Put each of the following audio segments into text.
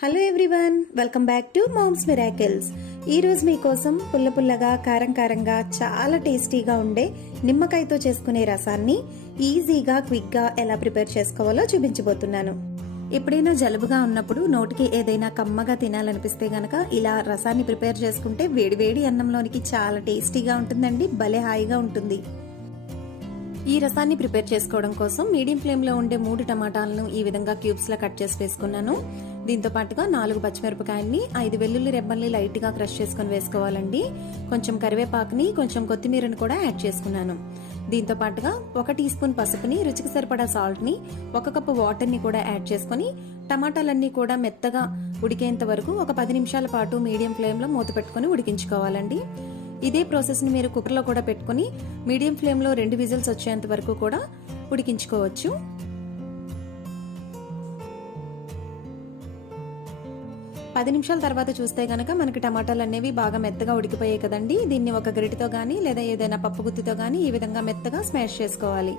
Hello everyone, welcome back to mom's miracles. ఈ రోజు మీకోసం పుల్ల పుల్లగా కారం కారంగా చాలా టేస్టీగా ఉండే నిమ్మకాయతో చేసుకునే రసాన్ని ఈజీగా క్విక్గా ఎలా ప్రిపేర్ చేసుకోవాలో చూపించబోతున్నాను. ఎప్పుడైనా జలుబుగా ఉన్నప్పుడు నోటికి ఏదైనా కమ్మగా తినాలనిపిస్తే గనక ఇలా రసాన్ని ప్రిపేర్ చేసుకుంటే వేడివేడి అన్నంలోనికి చాలా టేస్టీగా ఉంటుందండి. భలే హాయిగా ఉంటుంది. ఈ రసాన్ని ప్రిపేర్ చేసుకోవడం కోసం మీడియం ఫ్లేమ్ లో ఉండే 3 టమాటాలను ఈ విధంగా క్యూబ్స్ లా కట్ చేసి వేసుకున్నాను. దీంతో పాటుగా 4 పచ్చిమిరపకాయల్ని 5 వెల్లుల్లి రెబ్బల్ని లైట్ గా క్రష్ చేసుకుని వేసుకోవాలండి. కొంచెం కరివేపాకుని కొంచెం కొత్తిమీరని కూడా యాడ్ చేసుకున్నాను. దీంతో పాటుగా 1 టీ స్పూన్ పసుపుని, రుచికి సరిపడా సాల్ట్ ని, 1 కప్పు వాటర్ ని కూడా యాడ్ చేసుకుని టమాటాలన్నీ కూడా మెత్తగా ఉడికేంత వరకు ఒక 10 నిమిషాల పాటు మీడియం ఫ్లేమ్ లో మూత పెట్టుకుని ఉడికించుకోవాలండి. ఇదే ప్రాసెస్ ని మీరు కుక్కర్ లో కూడా పెట్టుకుని మీడియం ఫ్లేమ్ లో 2 విజిల్స్ వచ్చేంత వరకు కూడా ఉడికించుకోవచ్చు. పది నిమిషాల తర్వాత చూస్తే గనక మనకి టమాటాలు అనేవి బాగా మెత్తగా ఉడికిపోయాయి కదండి. దీన్ని ఒక గరిటెతో గానీ లేదా ఏదైనా పప్పు గుత్తితో గానీ ఈ విధంగా మెత్తగా స్మాష్ చేసుకోవాలి.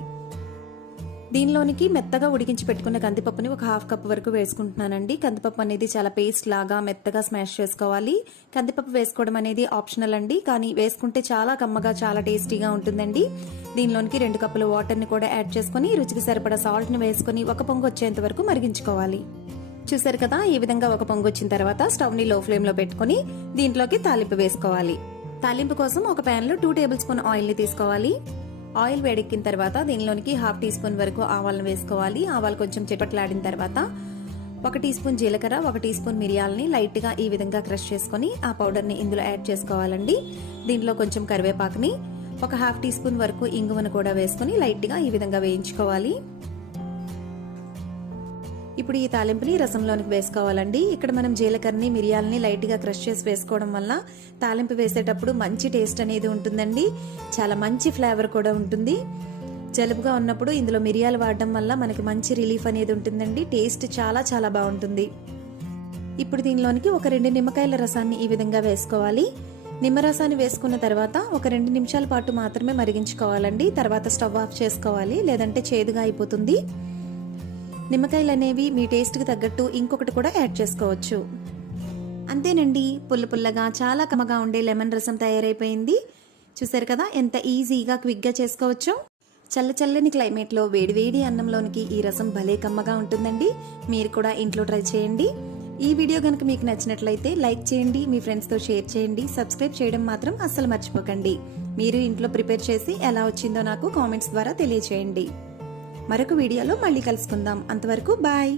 దీనిలోనికి మెత్తగా ఉడికించి పెట్టుకున్న కందిపప్పుని ఒక 1/2 కప్ వరకు వేసుకుంటున్నానండి. కందిపప్పు అనేది చాలా పేస్ట్ లాగా మెత్తగా స్మాష్ చేసుకోవాలి. కందిపప్పు వేసుకోవడం అనేది ఆప్షనల్ అండి, కానీ వేసుకుంటే చాలా కమ్మగా చాలా టేస్టీగా ఉంటుందండి. దీనిలోనికి 2 కప్పుల వాటర్ ని కూడా యాడ్ చేసుకుని రుచికి సరిపడా సాల్ట్ ని వేసుకుని ఒక పొంగు వచ్చేంత వరకు మరిగించుకోవాలి. చూసారు కదా, ఈ విధంగా ఒక పొంగు వచ్చిన తర్వాత స్టవ్ ని లో ఫ్లేమ్ లో పెట్టుకుని దీంట్లోకి తాలింపు వేసుకోవాలి. తాలింపు కోసం ఒక ప్యాన్ లో 2 టేబుల్ స్పూన్ ఆయిల్ ని తీసుకోవాలి. ఆయిల్ వేడెక్కిన తర్వాత దీనిలోనికి 1/2 టీ స్పూన్ వరకు ఆవాలను వేసుకోవాలి. ఆవాలు కొంచెం చిటపట్లాడిన తర్వాత 1 టీ స్పూన్ జీలకర్ర, 1 టీ స్పూన్ మిరియాలని లైట్ గా ఈ విధంగా క్రష్ చేసుకుని ఆ పౌడర్ ని ఇందులో యాడ్ చేసుకోవాలండి. దీంట్లో కొంచెం కరివేపాకుని, ఒక 1/2 టీ స్పూన్ వరకు ఇంగువను కూడా వేసుకుని లైట్ గా ఈ విధంగా వేయించుకోవాలి. ఇప్పుడు ఈ తాలింపుని రసంలోనికి వేసుకోవాలండి. ఇక్కడ మనం జీలకర్రని, మిరియాలని లైట్ గా క్రష్ చేసి వేసుకోవడం వల్ల తాలింపు వేసేటప్పుడు మంచి టేస్ట్ అనేది ఉంటుందండి. చాలా మంచి ఫ్లేవర్ కూడా ఉంటుంది. జలుబుగా ఉన్నప్పుడు ఇందులో మిరియాలు వాడడం వల్ల మనకి మంచి రిలీఫ్ అనేది ఉంటుందండి. టేస్ట్ చాలా చాలా బాగుంటుంది. ఇప్పుడు దీనిలోనికి ఒక 2 నిమ్మకాయల రసాన్ని ఈ విధంగా వేసుకోవాలి. నిమ్మరసాన్ని వేసుకున్న తర్వాత ఒక 2 నిమిషాల పాటు మాత్రమే మరిగించుకోవాలండి. తర్వాత స్టవ్ ఆఫ్ చేసుకోవాలి, లేదంటే చేదుగా అయిపోతుంది. నిమ్మకాయలు అనేవి మీ టేస్ట్కి తగ్గట్టు ఇంకొకటి కూడా యాడ్ చేసుకోవచ్చు. అంతేనండి, పుల్ల పుల్లగా చాలా కమ్మగా ఉండే లెమన్ రసం తయారైపోయింది. చూసారు కదా ఎంత ఈజీగా క్విక్గా చేసుకోవచ్చో. చల్లని క్లైమేట్లో వేడివేడి అన్నంలోనికి ఈ రసం భలే కమ్మగా ఉంటుందండి. మీరు కూడా ఇంట్లో ట్రై చేయండి. ఈ వీడియో కనుక మీకు నచ్చినట్లయితే లైక్ చేయండి, మీ ఫ్రెండ్స్తో షేర్ చేయండి, సబ్స్క్రైబ్ చేయడం మాత్రం అస్సలు మర్చిపోకండి. మీరు ఇంట్లో ప్రిపేర్ చేసి ఎలా వచ్చిందో నాకు కామెంట్స్ ద్వారా తెలియచేయండి. మరొక వీడియోలో మళ్ళీ కలుసుకుందాం. అంతవరకు బాయ్.